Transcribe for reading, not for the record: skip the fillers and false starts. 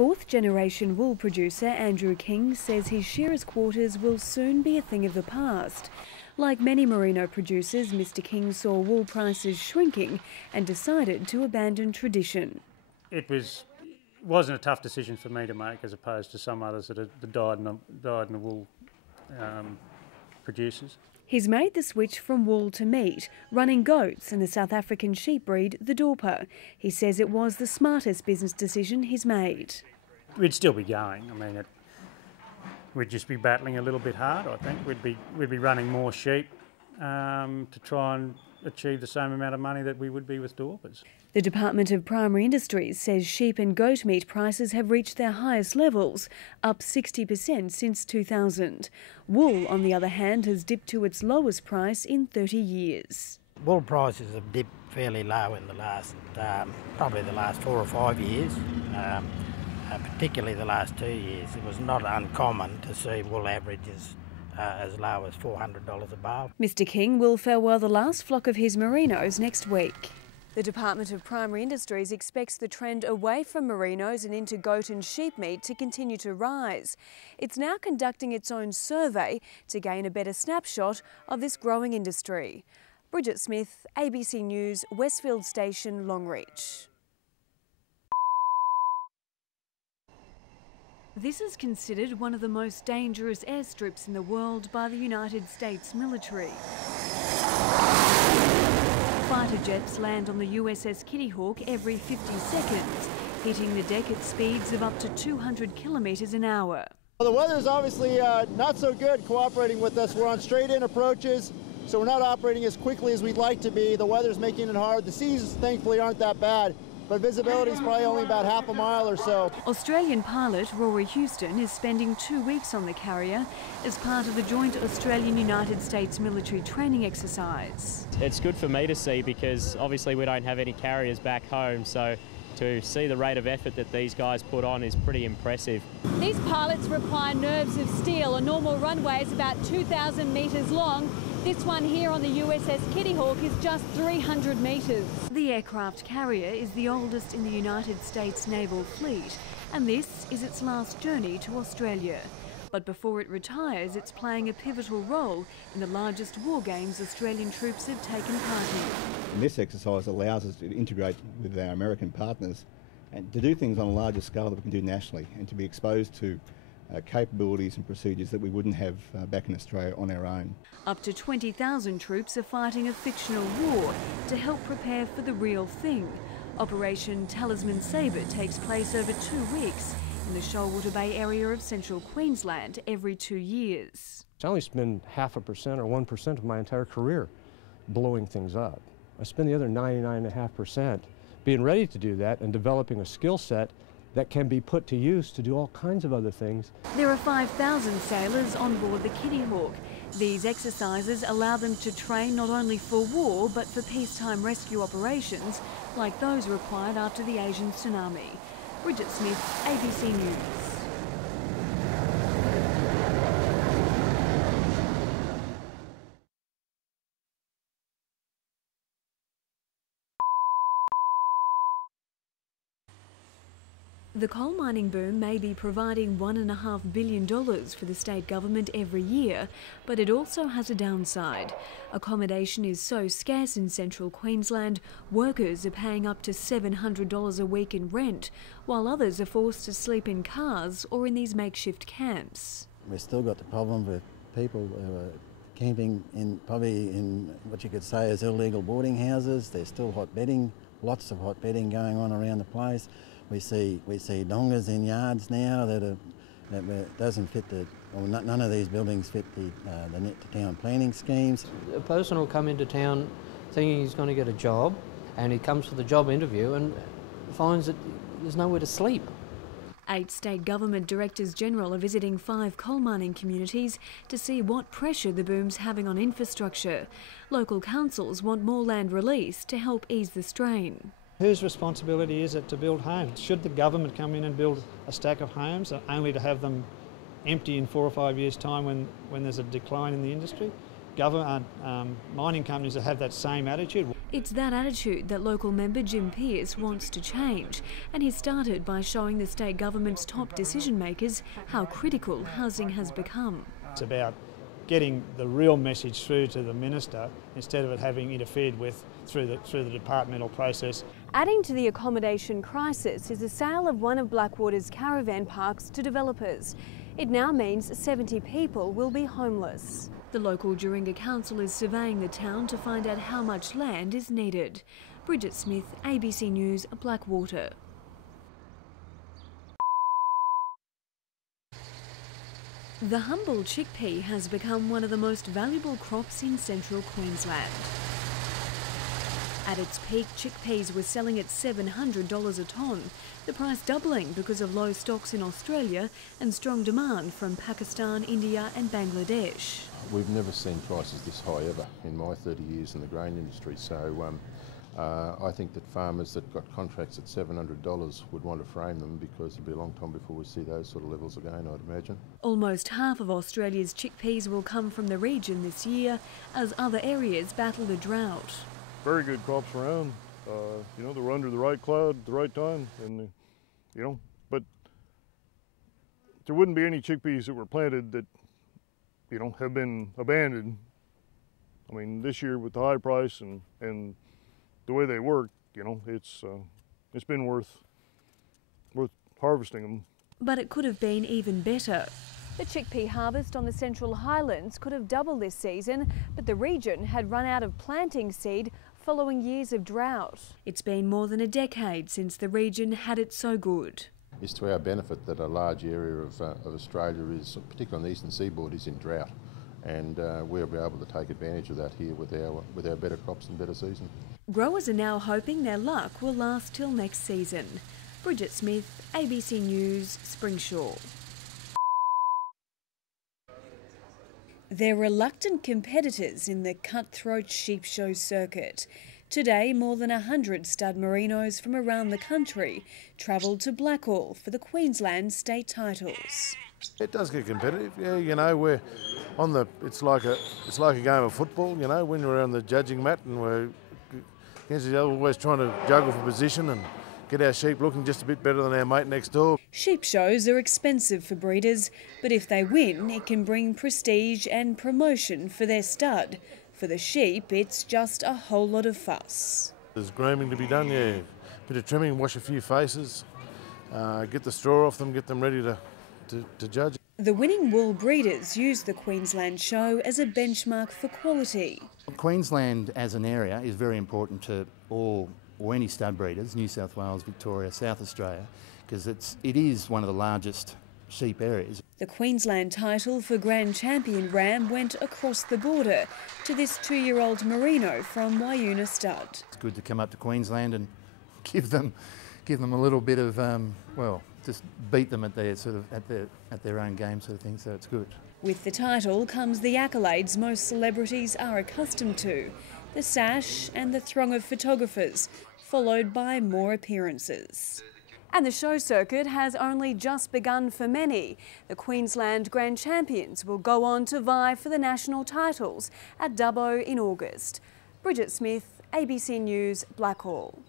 Fourth-generation wool producer Andrew King says his shearers' quarters will soon be a thing of the past. Like many merino producers, Mr King saw wool prices shrinking and decided to abandon tradition. It wasn't a tough decision for me to make, as opposed to some others that have died in the wool producers. He's made the switch from wool to meat, running goats and the South African sheep breed, the Dorper. He says it was the smartest business decision he's made. We'd still be going. I mean, we'd just be battling a little bit hard, I think. We'd be running more sheep to try and achieve the same amount of money that we would be with Dorpers. The Department of Primary Industries says sheep and goat meat prices have reached their highest levels, up 60% since 2000. Wool, on the other hand, has dipped to its lowest price in 30 years. Wool prices have dipped fairly low in the last, probably the last 4 or 5 years, particularly the last 2 years. It was not uncommon to see wool averages as low as $400 a bale. Mr King will farewell the last flock of his merinos next week. The Department of Primary Industries expects the trend away from merinos and into goat and sheep meat to continue to rise. It's now conducting its own survey to gain a better snapshot of this growing industry. Bridgette Smith, ABC News, Westfield Station, Longreach. This is considered one of the most dangerous airstrips in the world by the United States military. Fighter jets land on the USS Kitty Hawk every 50 seconds, hitting the deck at speeds of up to 200 kilometres an hour. Well, the weather's obviously not so good cooperating with us. We're on straight-in approaches, so we're not operating as quickly as we'd like to be. The weather's making it hard. The seas, thankfully, aren't that bad, but visibility is probably only about half a mile or so. Australian pilot Rory Houston is spending 2 weeks on the carrier as part of the joint Australian-United States military training exercise. It's good for me to see because obviously we don't have any carriers back home, so to see the rate of effort that these guys put on is pretty impressive. These pilots require nerves of steel. A normal runway is about 2,000 metres long. This one here on the USS Kitty Hawk is just 300 metres. The aircraft carrier is the oldest in the United States naval fleet, and this is its last journey to Australia. But before it retires, it's playing a pivotal role in the largest war games Australian troops have taken part in. And this exercise allows us to integrate with our American partners and to do things on a larger scale that we can do nationally, and to be exposed to capabilities and procedures that we wouldn't have back in Australia on our own. Up to 20,000 troops are fighting a fictional war to help prepare for the real thing. Operation Talisman Sabre takes place over 2 weeks in the Shoalwater Bay area of central Queensland every 2 years. I only spend 0.5% or 1% of my entire career blowing things up. I spend the other 99.5% being ready to do that and developing a skill set that can be put to use to do all kinds of other things. There are 5,000 sailors on board the Kitty Hawk. These exercises allow them to train not only for war but for peacetime rescue operations like those required after the Asian tsunami. Bridgette Smith, ABC News. The coal mining boom may be providing $1.5 billion for the state government every year, but it also has a downside. Accommodation is so scarce in central Queensland, workers are paying up to $700 a week in rent, while others are forced to sleep in cars or in these makeshift camps. We've still got the problem with people who are camping probably in what you could say is illegal boarding houses. There's still hot bedding, lots of hot bedding going on around the place. We see dongas in yards now that doesn't fit none of these buildings fit the net to town planning schemes. A person will come into town thinking he's going to get a job, and he comes for the job interview and finds that there's nowhere to sleep. 8 state government directors general are visiting 5 coal mining communities to see what pressure the boom's having on infrastructure. Local councils want more land release to help ease the strain. Whose responsibility is it to build homes? Should the government come in and build a stack of homes only to have them empty in 4 or 5 years' time when there's a decline in the industry? government, mining companies that have that same attitude. It's that attitude that local member Jim Pearce wants to change, and he started by showing the state government's top decision makers how critical housing has become. It's about getting the real message through to the minister instead of it having interfered with through the departmental process. Adding to the accommodation crisis is the sale of one of Blackwater's caravan parks to developers. It now means 70 people will be homeless. The local Duringa Council is surveying the town to find out how much land is needed. Bridgette Smith, ABC News, Blackwater. The humble chickpea has become one of the most valuable crops in central Queensland. At its peak, chickpeas were selling at $700 a tonne, the price doubling because of low stocks in Australia and strong demand from Pakistan, India and Bangladesh. We've never seen prices this high ever in my 30 years in the grain industry, so I think that farmers that got contracts at $700 would want to frame them, because it'll be a long time before we see those sort of levels again, I'd imagine. Almost half of Australia's chickpeas will come from the region this year as other areas battle the drought. Very good crops around. You know, they were under the right cloud at the right time, and you know, but there wouldn't be any chickpeas that were planted that, you know, have been abandoned. I mean, this year with the high price and the way they work, you know, it's been worth harvesting them. But it could have been even better. The chickpea harvest on the Central Highlands could have doubled this season, but the region had run out of planting seed following years of drought. It's been more than a decade since the region had it so good. It's to our benefit that a large area of Australia is, particularly on the eastern seaboard, is in drought, and we'll be able to take advantage of that here with our better crops and better season. Growers are now hoping their luck will last till next season. Bridgette Smith, ABC News, Springshaw. They're reluctant competitors in the cutthroat sheep show circuit. Today, more than 100 stud merinos from around the country travelled to Blackall for the Queensland state titles. It does get competitive, yeah. You know, we're on the. It's like a game of football. You know, when we're on the judging mat and we're against each other, always trying to juggle for position and get our sheep looking just a bit better than our mate next door. Sheep shows are expensive for breeders, but if they win, it can bring prestige and promotion for their stud. For the sheep, it's just a whole lot of fuss. There's grooming to be done, yeah. Bit of trimming, wash a few faces, get the straw off them, get them ready to judge. The winning wool breeders use the Queensland show as a benchmark for quality. Queensland as an area is very important to all or any stud breeders, New South Wales, Victoria, South Australia, because it is one of the largest sheep areas. The Queensland title for Grand Champion Ram went across the border to this 2-year-old merino from Wayuna Stud. It's good to come up to Queensland and give them a little bit of well, just beat them at their at their own game sort of thing. So it's good. With the title comes the accolades most celebrities are accustomed to, the sash and the throng of photographers, followed by more appearances. And the show circuit has only just begun for many. The Queensland Grand Champions will go on to vie for the national titles at Dubbo in August. Bridgette Smith, ABC News, Blackall.